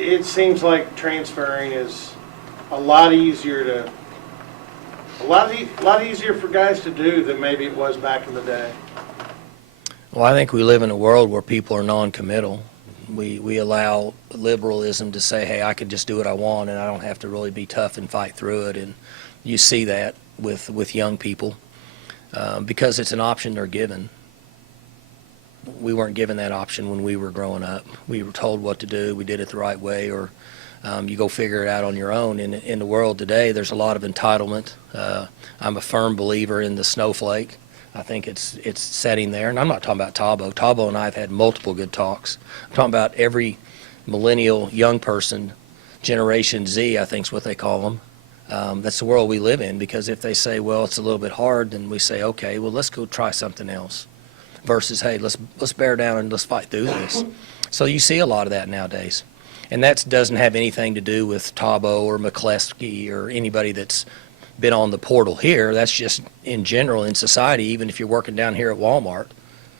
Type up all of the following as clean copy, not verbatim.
it seems like transferring is a lot easier for guys to do than maybe it was back in the day. Well, I think we live in a world where people are non-committal. We allow liberalism to say, hey, I can just do what I want and I don't have to really be tough and fight through it. And you see that with young people because it's an option they're given. We weren't given that option when we were growing up. We were told what to do. We did it the right way, or you go figure it out on your own. In the world today, there's a lot of entitlement. I'm a firm believer in the snowflake. I think it's setting there. And I'm not talking about Tabo. Tabo and I have had multiple good talks. I'm talking about every millennial young person, Generation Z, I think is what they call them. That's the world we live in, because if they say, well, it's a little bit hard, then we say, okay, well, let's go try something else. Versus, hey, let's bear down and let's fight through this. So you see a lot of that nowadays. And that doesn't have anything to do with Tabo or McCleskey or anybody that's been on the portal here. That's just in general in society. Even if you're working down here at Walmart,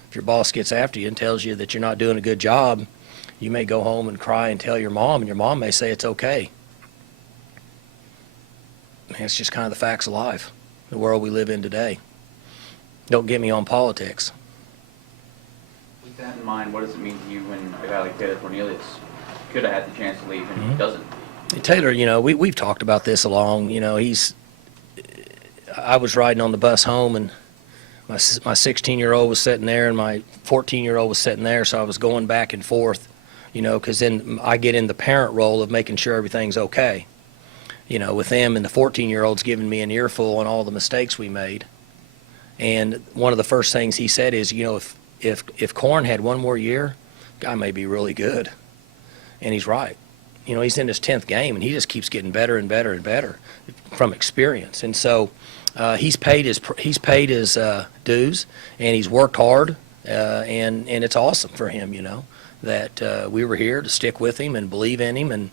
if your boss gets after you and tells you that you're not doing a good job, you may go home and cry and tell your mom, and your mom may say it's okay. It's just kind of the facts of life, the world we live in today. Don't get me on politics. With that in mind, what does it mean to you when a guy like Taylor Cornelius could have had the chance to leave and doesn't? Taylor, we've talked about this along. I was riding on the bus home, and my 16-year-old was sitting there, and my 14-year-old was sitting there, so I was going back and forth, because then I get in the parent role of making sure everything's okay, with them, and the 14-year-old's giving me an earful on all the mistakes we made. And one of the first things he said is, if Corn had one more year, guy may be really good. And he's right. He's in his 10th game, and he just keeps getting better and better and better from experience. And so he's paid his dues, and he's worked hard, and it's awesome for him, that we were here to stick with him and believe in him. And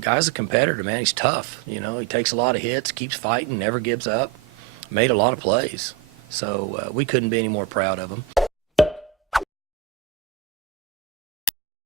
guy's a competitor, man. He's tough. He takes a lot of hits, keeps fighting, never gives up, made a lot of plays. So we couldn't be any more proud of him.